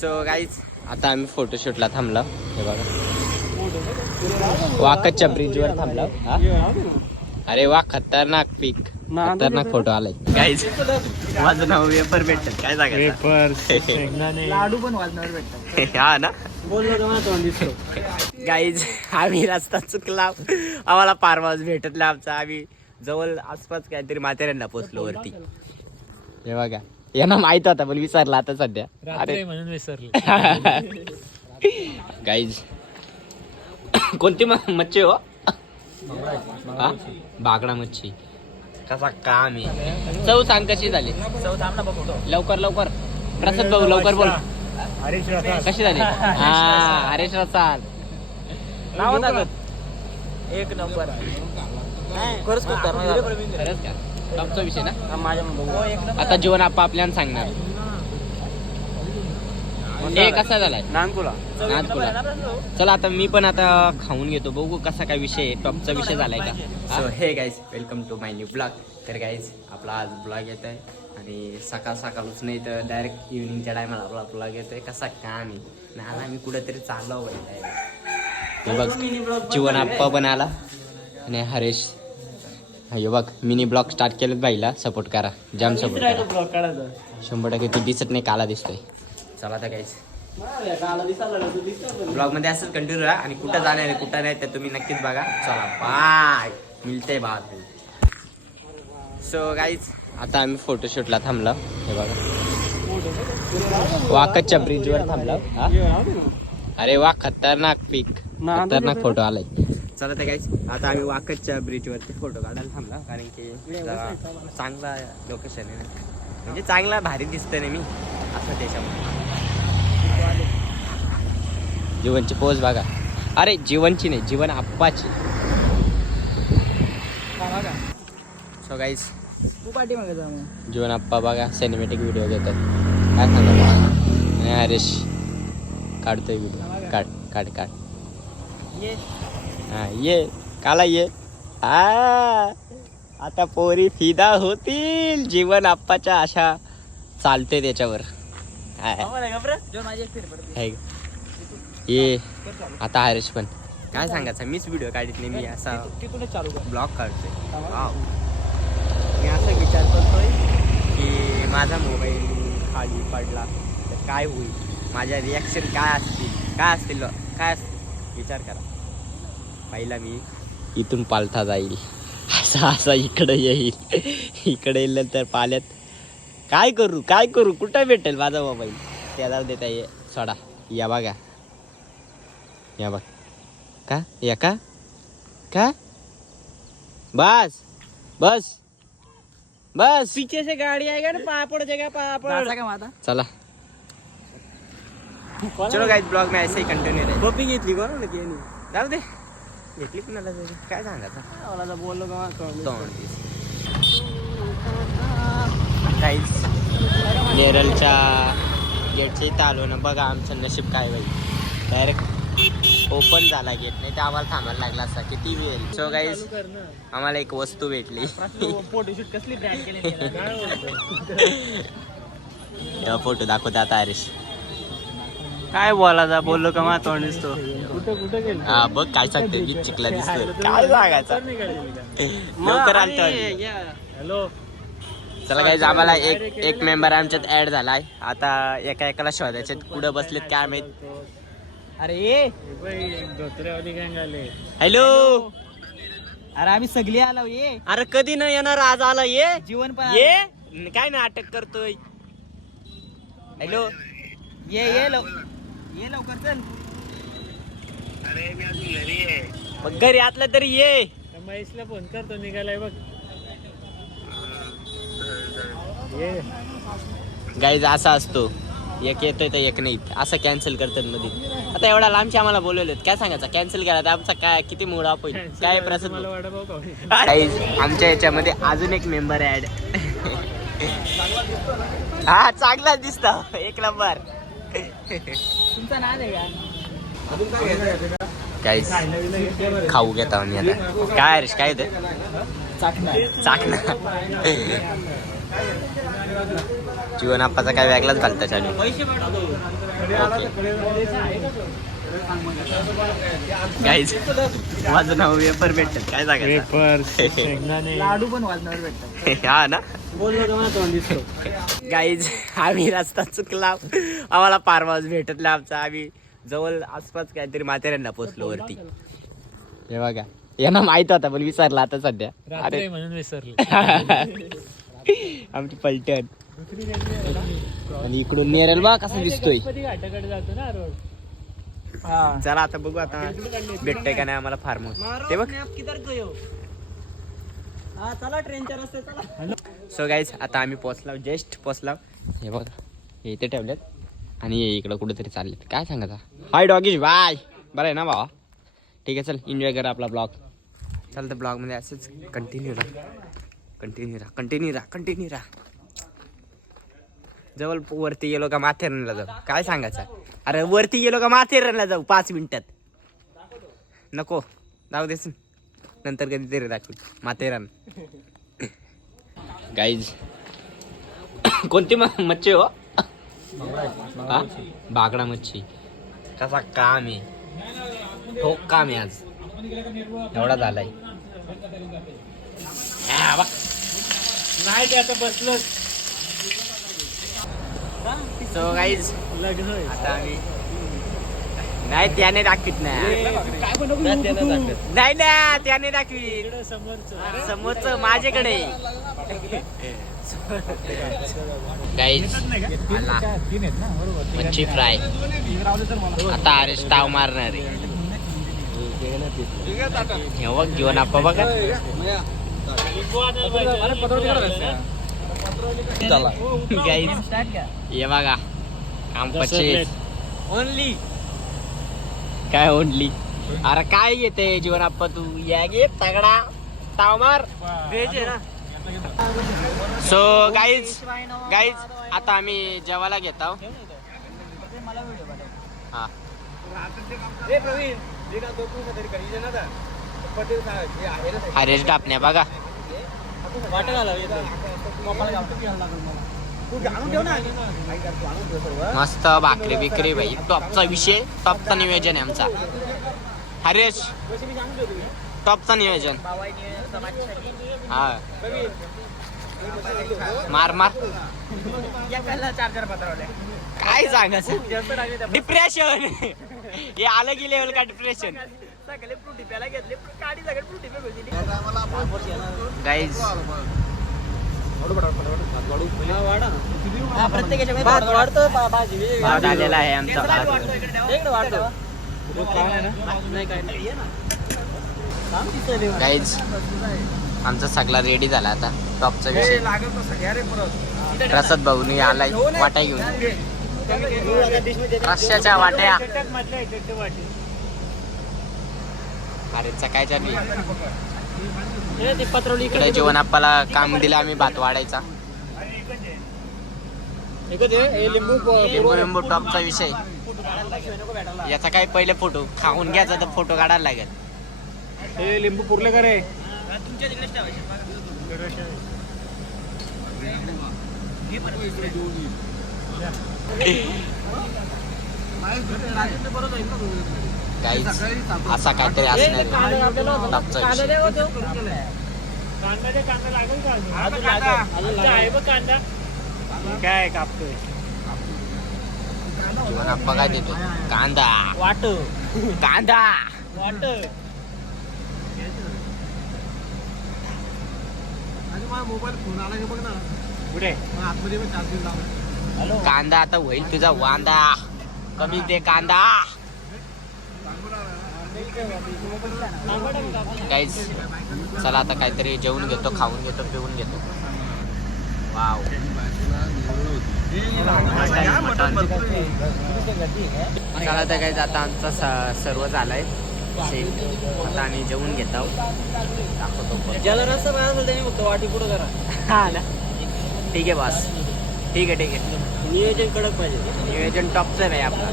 So guys आता आम्ही फोटोशूटला थांबलो. हे बघा वाकदच्या ब्रिजवर थांबलो. अरे वा खतरनाक पीक, खतरनाक फोटो आलाय गाईज. माझं नाव वेपर भेटत काय सांगायचं. लाडू पण वाजण्यावर भेटतात. हा ना बोललो गाईज आम्ही रस्ता चुकला, आम्हाला पारवाज भेटत नाही आमचा. आम्ही जवळ आसपास काहीतरी माथेऱ्यांना पोचलो वरती. हे बघा यांना माहित होता पण विसरला आता सध्या. अरे म्हणून विसरले. गाईज कोणती मच्छी हो? हा? बागडा मच्छी. कसा काम आहे. चव सांग कशी झाली. लवकर लवकर प्रसाद भाऊ लवकर बोल. कशी झाली. हा हरेश रसाल नाव टाकत एक नंबर. खरंच खूप खरंच का टॉपचा विषय ना माझ्या. आता जीवन आपल्याला सांगणार हे कसा झालाय. नानकुला. चला आता मी पण आता खाऊन घेतो, बघू कसा काय विषय आहे. टॉपचा विषय झालाय का. So hey guys welcome to my new blog. तर गाईज आपला आज ब्लॉग येत आहे आणि सकाळच नाही तर डायरेक्ट इव्हिनिंगच्या टायमाला आपला ब्लॉग येतोय. कसा काम आहे ना आज आम्ही कुठेतरी चाललो हे बघ. जीवन आप्पा पण आला आणि हरेश. हे बघ मिनी ब्लॉग स्टार्ट केलेत. बाईला सपोर्ट करा, जाम सपोर्ट करा. 100% तू दिसत नाही, काला दिसतोय. चला आता गाईज ब्लॉग मध्ये असंच कंटिन्यू राहा आणि कुठं जाणार आहे कुठं नाही ते तुम्ही नक्कीच बघा. चला बाय, मिळते बाद. सो गाईज आता आम्ही फोटोशूटला थांबलो. हे बघा वाकदच्या ब्रिजवर थांबलो. अरे वा खतरनाक पीक, खतरनाक फोटो आलाय. चला तर गाईज आता आम्ही वाकदच्या ब्रिजवरती फोटो काढायला थांबला, कारण की जरा चांगला लोकेशन आहे ना, म्हणजे चांगला भारी दिसतंय ना मी असं त्याच्यामध्ये. जीवनची पोज बघा. अरे जीवनची नाही, जीवन आप्पाची. सो गाईज जीवन आप्पा बघा सिनेमॅटिक व्हिडिओ घेतात. काय सांगा हरेश काढतोय व्हिडिओ. काढ काढ काढ. हा ये काला ये. आता पोरी फिदा होतील. जीवन आप्पाच्या आशा चालते त्याच्यावर. ये आता हरेश पण काय सांगायचं. मीच व्हिडिओ काढत नाही, मी असा ब्लॉग काढतोय. मी असा विचार करतोय की माझा मोबाईल खाली पडला तर काय होईल, माझ्या रिॲक्शन काय असतील विचार करा. पहिला मी इथून पालथा जाईल, असा इकडे येईल, इकडे येईल तर पाल्यात काय करू कुठं भेटेल माझा मोबाईल. त्याला देता ये सोडा. या बघा या बघ का या का बस बस बस पीछे से गाड़ी आएगा ना पापड़ जगह पापड़. चला चलो गाइस ब्लॉग में ऐसे ही कंटिन्यू रहे. कॉपी घेतली कोण जाऊ दे, घेतली कुणाला काय सांगायचं. बोललो गाइस नेरलच्या गेटच्या इथं आलो ना. बघा आमचं नशीब काय होईल. डायरेक्ट ओपन झाला गेट, नाही तर आम्हाला थांबायला लागला असता किती वेळ. सो गाईज आम्हाला एक वस्तू भेटली. फोटोशूट कसली ब्रँड केली. फोटो दाखवतो आता हरीश. काय बोलायचा बोललो का माझा तोंड दिसतो. कुठं गेलो. हा बघ काय सांगते मी चिकला दिसतो. काय सांगायचं लवकर आलतो. हॅलो चला गाईज आम्हाला एक मेंबर आमच्यात ऍड झालाय. आता एकाला शोधायचे कुठं बसलेत काय माहित. अरे हॅलो. अरे आम्ही सगळे आलो. ये अरे कधी न येणार आज आला. ये जीवन पण ये काय ना अटक करतोय. हॅलो ये लवकर चल. अरे मी अजून घरी आहे. मग घरी आतला तरी ये. महेशला फोन करतो निघालाय बघ. गाईज असा असतो, एक येतोय तर एक नाही, असं कॅन्सल करतात मध्ये. आता एवढा लांबचे आम्हाला बोलवलेत, काय सांगायचं. कॅन्सल केला तर आमचा काय किती मूड ऑफ होईल. काय प्रसन्न गाईज आमच्या याच्यामध्ये अजून एक मेंबर ऍड. हा चांगला दिसता एक नंबर. तुमचा नाद आहे का. गाईज खाऊ घेता मी आता. काय हरीश काय ते चाकणा. जीवन आप्पाचा काय वेगळाच घालता चालू. गाईज माझं नाव वेपर भेटत काय सांगायचं लाडू पण वाजण्यावर भेटतात. हा ना बोललो दिसतो. गाईज आम्ही रस्ता चुकला, आम्हाला पारवाज भेटत नाही आमचा. आम्ही जवळ आसपास काहीतरी माथेऱ्यांना पोचलो वरती. हे बघा यांना माहित होता पण विसरला आता सध्या. अरे म्हणून विसरले. आमची पलटण आणि इकडून नेरल बा कसं दिसतोय. घाटाकडे जातो ना रोड. चला आता बघू आता भेटतंय का नाही आम्हाला फार्म हाऊस. ते बघ चला ट्रेनच्या रस्ते चला. सो गाईज आता आम्ही पोचलाव, जस्ट पोचलाव. हे बघा हे इथे ठेवलेत आणि हे इकडं कुठेतरी चाललेत. काय सांगायचं. हाय डॉगीज बाय. बरं आहे ना भावा. ठीक आहे चल एन्जॉय करा आपला ब्लॉग. चालतं ब्लॉगमध्ये असंच कंटिन्यू राहा. जवळ वरती गेलो का माथेरानला जाऊ. काय सांगायचं. अरे वरती गेलो का माथेरानला जाऊ 5 मिनिटात. नको जाऊ देस नंतर कधीतरी दाखवू माथेरान. गाईज कोणती मच्छी हो. हा? बागडा मच्छी. कसा काम आहे. ठोक काम आहे आज. एवढा झालाय. नाही ते आता बसलो. सो गाईज लग्न आता आम्ही नाही त्याने दाखवीत नाही ना त्याने दाखवीत. समोरच माझ्याकडे गाईज मच्छी फ्राय. आता आरेश ताव मारणार आहे. हे बघ जीवन आप्पा बघा. गाईज ये बघा आमपाचे ओनली काय ओनली. अरे काय घेते जीवन आप्पा तू. या घे तगडा ताव मार. व्हेज आहे ना. सो गाईज आता आम्ही जेवायला घेत आहोत. हा हरेश डापण्या बघा. मस्त भाकरी बिकरी भाई. टॉपचा विषय. टॉपचा नियोजन आहे आमचा. हरेश टॉपचा नियोजन. हा मार काय सांगायचं. डिप्रेशन हे आलं की लेवल का डिप्रेशन. गाईज भात आलेला आहे आमचा. गाईज आमचा सगळा रेडी झाला आता. टॉपचा विषय. प्रसाद भाऊनी आलाय वाट्या घेऊन. रश्श्याच्या वाट्या. अरे काय चालली. इकडे जेवण आपल्याला काम दिलं आम्ही भात वाढायचा. लिंबू टॉपचा विषय. याचा काय पहिले फोटो खाऊन घ्यायचा तर फोटो काढायला लागेल. हे लिंबू पुरले का रे. गाईज असा काहीतरी असणार टॉपचा विषय. काय कापतोय. जीवन आप्पा काय देतो. कांदा वाट कांदा वाट. मोबाईल फोन आला बघ ना कुठे आतमध्ये कांदा आता होईल तुझा वांदा. कमी दे कांदा. गाईज चला आता काहीतरी जेवून घेतो, खाऊन घेतो, पिऊन घेतो. वाव चला तर गाईज आता आमचा सर्व झालाय. आता आम्ही जेवून घेत आहोत. दाखवतो ज्याला रस्ता पाहिजे त्याने फक्त वाटी पुढं करा. हा ना. ठीक आहे बॉस. ठीक आहे. नियोजन कडक पाहिजे. नियोजन टॉपचं आहे आपला.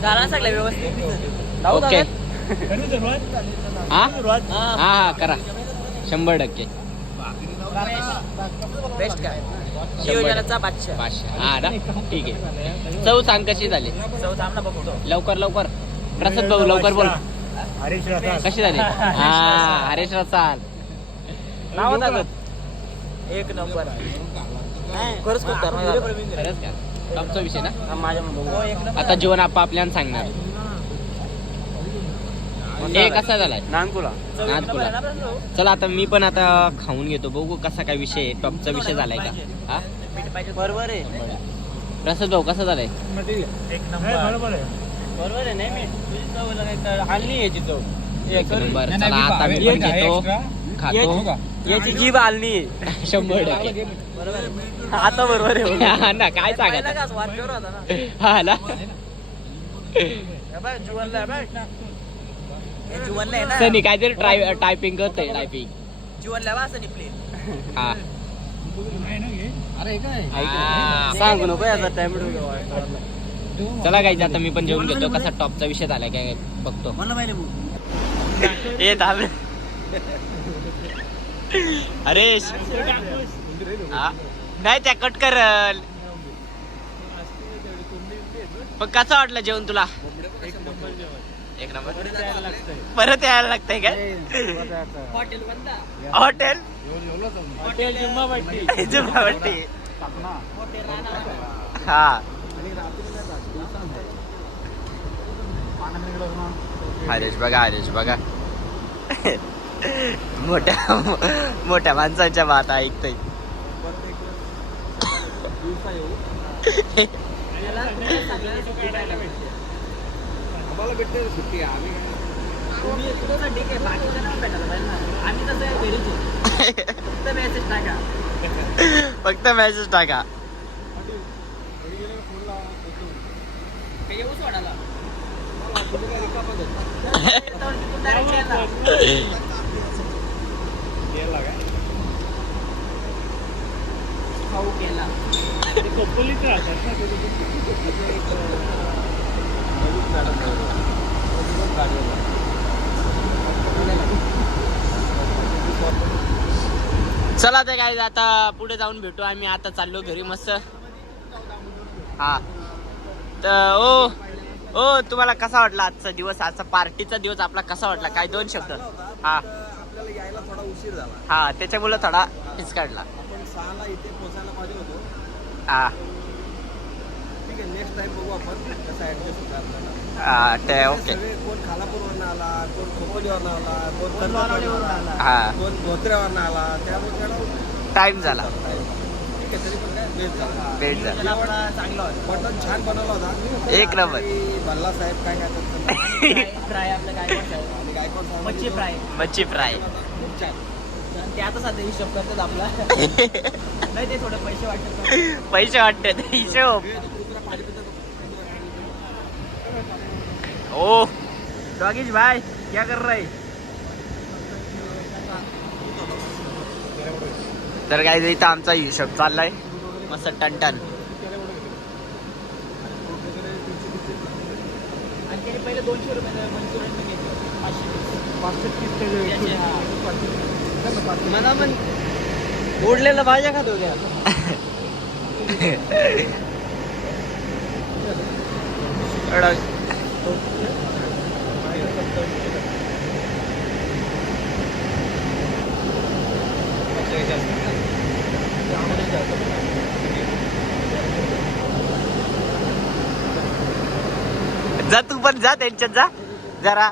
झाला सगळं व्यवस्थित. ओके. हा करा 100%. बेस्ट काय नियोजनाचा बादशाह. हा ना ठीक आहे. चव सांग कशी झाली. चव थांब ना बघतो. लवकर लवकर प्रसाद भाऊ लवकर बोल. हरीश रसाळ. कशी झाली. हा हरीश रसाळ नाव एक नंबर. खरंच खूप खरंच का टॉपचा विषय ना माझ्या. आता जीवन आपल्याला सांगणार हे कसा झालाय. नानकुला. चला आता मी पण आता खाऊन घेतो बघू कसा काय विषय टॉपचा विषय झालाय का. हा बरोबर आहे. प्रसाद भाऊ कसा झालाय. एक नंबर. बरोबर आहे. बरोबर आहे. नाही मी तुझी चव हल्ली याची चव एक नंबर. चला आता मी पण घेतो खातो. याची जीभ आलनी 100%. बरोबर आता बरोबर आहे ना काय सांगायचं. हा ना सनी काहीतरी टायपिंग करतोय. टायपिंग हा सांगू नको याचा टाइम. चला काही आता मी पण जेवून घेतो. कसा टॉपचा विषय झालाय काय बघतो. येत अरे नाही त्या कट करल. पण कसं वाटलं जेवण तुला. एक नंबर. परत यायला लागतंय काय. हॉटेल जुम्मावटी. हा हरेश बघा हरेश बघा मोठ्या मोठ्या माणसांच्या बात ऐकतोय. फक्त मेसेज टाका. चला ते काय आता पुढे जाऊन भेटू आम्ही. आता चाललो घरी मस्त. हा तर ओ तुम्हाला कसा वाटला आजचा दिवस. आजचा पार्टीचा दिवस आपला कसा वाटला. काय 2 शब्द. हा आपल्याला यायला थोडा उशीर झाला. हा त्याच्यामुळे थोडा पिस काढला. आपण 6ला इथे पोहोचायला पाहिजे होतो. हा ठीक आहे. नेक्स्ट टाइम बघू आपण कसं ऍडजस्ट होतं आपल्याला. हा ते ओके. सगळे कोण खालापूरवरनं आला, कोण खोपोलीवरनं आला, कोण कर्नाटकवरनं आला, हा कोण धोत्र्यावरनं आला. त्यामुळे त्याला टाइम झाला. ठीक आहे. तरी पण काय बेस्ट झाला. भेट झाला. चांगला होता. मटण छान बनवला होता. एक नंबर. भल्ला साहेब काय फ्राय आपलं गायकवाड मच्छी फ्राय. मच्छी फ्राय खूप छान. ते आता सध्या हिशोब करतात आपला. नाही ते थोडे पैसे वाटतात. पैसे वाटतात हिशोब. ओ डॉगीज भाई क्या कर रहा है. तर काय इथं आमचा हिशोब चाललाय मस्त टनटन. पहिले 200 रुपये मला पण ओढलेला भाज्या खात होत्या. जा तू पण जा त्यांच्यात जा जरा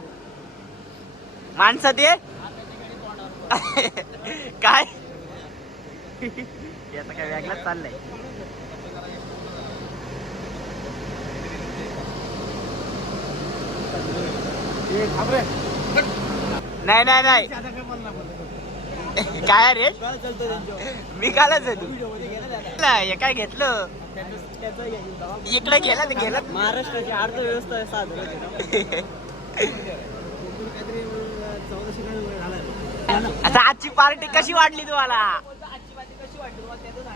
माणसात ये. काय आता काय वेगळंच चाललंय. नाही नाही नाही काय रे मी कालच आहे. तू हे काय घेतलं इकडे गेला ते गेला. महाराष्ट्राची अर्थव्यवस्था साधन. आता आजची पार्टी कशी वाटली तुम्हाला.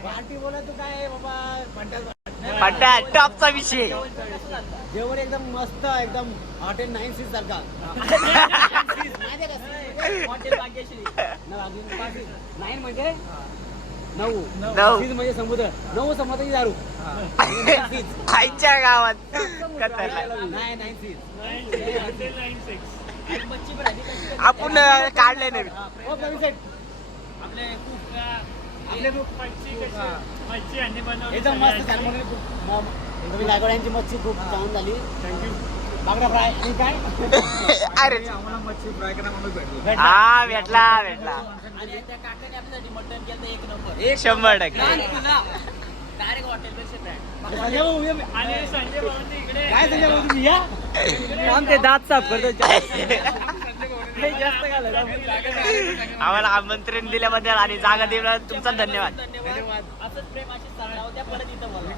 पार्टी बोला तू काय बाबा टॉपचा विषय. जेवण एकदम मस्त एकदम हॉटेल 9 सारखा हॉटेल भाग्यश्री 9 म्हणजे 9 म्हणजे समुद्र 9 समुद्राची दारू आईच्या गावात आपण काढले नाही एकदम मस्त लागवड्यांची मच्छी खूप छान झाली बागडा फ्राय आणि काय अरे आम्हाला मच्छी फ्राय करा म्हणून भेटलं हा भेटला आणि त्या काकाने आपल्यासाठी मटण केलं 1 नंबर 100% डायरेक्ट हॉटेल पेक्षा काय संजय भाऊ तुम्ही या आमचे दात साफ करतो जास्त आम्हाला आमंत्रण दिल्याबद्दल आणि जागा दिल्याबद्दल तुमचा धन्यवाद. असंच प्रेम अशीच चालणार होत्या परत इथं बोला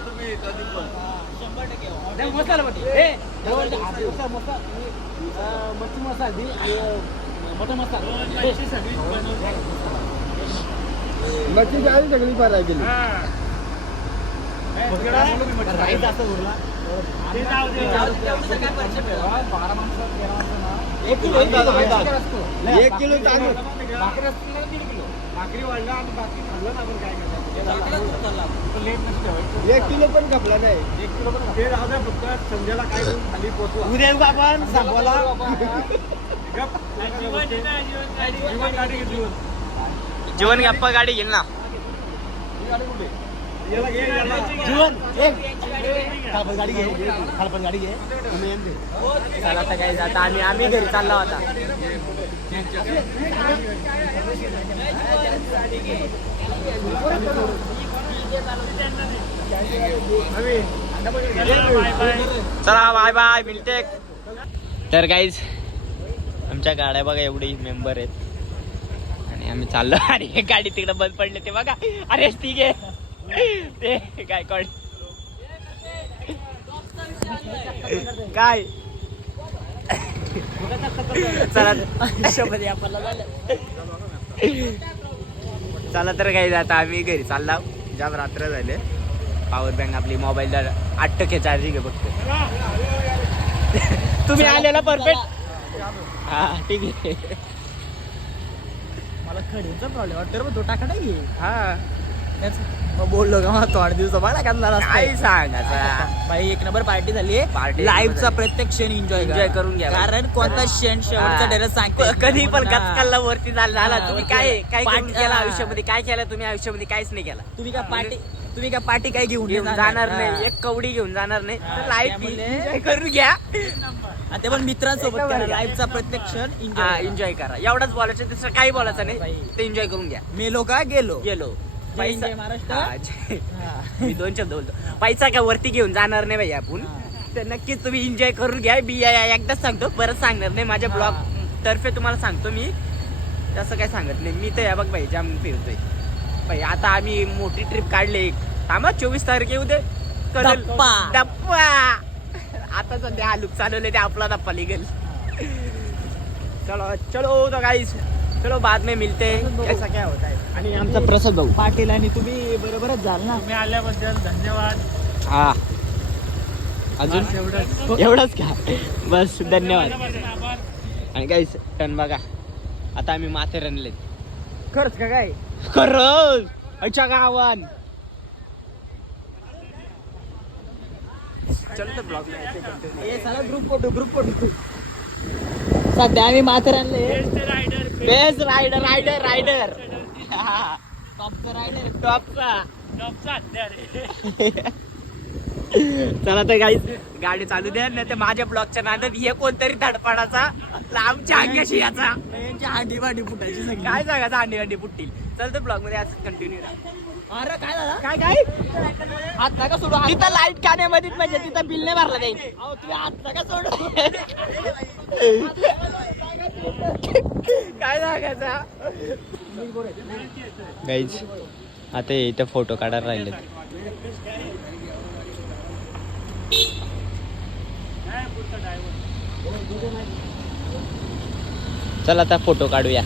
तुम्ही 100% मसाला मच्छी मसाला मटन मसाला मच्छी आली सगळी फ्राय केली राईस असं उरला 1 किलो तांदूळ भाकरी वाढला आणि बाकी खाल्लं ना आपण काय करणार 1 किलो पण खपला नाही 1 किलो पण ते राहू द्या फक्त संध्याला काय खाली पोचवा उद्या येऊ आपण सांगोला जीवन गप्पा गाडी घेईल ना जीवन गाडी घे गाडी घे चला आता काय जाता आम्ही घरी चाललो आता चला बाय बाय मिळते. तर गाईज आमच्या गाड्या बघा एवढी मेंबर आहेत आणि आम्ही चाललो आणि हे गाडी तिकडे बंद पडले ते बघा. अरे ठीक आहे ते काय कळ काय चला चला तर काही आता आम्ही घरी चालला ज्या रात्र झाले. पॉवर बँक आपली मोबाईलला 8% चार्जिंग आहे फक्त. तुम्ही आलेला परफेक्ट. हा ठीक आहे. मला खडीचा प्रॉब्लेम वाटतो तो टाका नाही हा बोललो का मला थोडे दिवस बघा करणार काय सांगायचा भाई 1 नंबर पार्टी झाली Party लाईव्हचा प्रत्येक क्षण एन्जॉय करून घ्या. कारण कोणता क्षण शेवटचा डेरस सांगतो कधी पण कचकल्ला वरती झाला तुम्ही काय काय पाठ- करून केलं आयुष्यामध्ये काय केलं तुम्ही आयुष्यामध्ये काहीच नाही केलं. तुम्ही काय पार्टी काय घेऊन जाणार नाही एक कवडी घेऊन जाणार नाही तर लाईफ करून घ्या ते पण मित्रांसोबत लाईव्हचा प्रत्येक क्षण एन्जॉय करा. एवढंच बोलायचं दुसरं काही बोलायचं नाही ते एन्जॉय करून घ्या. मेलो का गेलो पैसा जय महाराष्ट्र. मी 2 शब्द बोलतो. पैसा काय वरती घेऊन जाणार नाही भाई आपण तर नक्कीच तुम्ही एन्जॉय करून घ्या. एकदाच सांगतो परत सांगणार नाही. माझ्या ब्लॉग तर्फे तुम्हाला सांगतो मी तसं काय सांगत नाही. मी तर या बघ भाई जाम फिरतोय भाई. आता आम्ही मोठी ट्रिप काढली थांबा 24 तारीख येऊ दे डप्पा. आता सध्या हा लुक चालवले ते आपला डप्पा निघेल. चलो चलो तो गाईस चलो बाद में मिलते ऐसा क्या होता है. आणि आमचा प्रसाद भाऊ पाटील आणि तुम्ही बरोबरच झाल ना. तुम्ही आल्याबद्दल धन्यवाद. हा अजून एवढंच का बस धन्यवाद. आणि गाईस टन बघा आता आम्ही माथे रनले खरंच का काय खरंच अच्छा गावान. चल तर ब्लॉग ग्रुप फोटो सध्या आम्ही माथेर आणले बेस्ट रायडर टॉपचा चला तर गाईस गाडी चालू द्या नाही तर माझ्या ब्लॉकच्या नादात हे कोणतरी धडपडाचा लांबच्या अंगाशी याचा हांडी भांडी फुटायची सगळी. काय सांगायचं अंडी अंडी फुटतील. चल तर ब्लॉग मध्ये असं कंटिन्यू राहा. अरे काय झालं काय हात नका सोडू तिथं लाईट खाण्यामध्ये म्हणजे तिथं बिल नाही भरला जाईल. तुम्ही हात नका सोडू काय सांगायचा गाईज आता इथं फोटो काढायला राहिले. चल आता फोटो काढूया.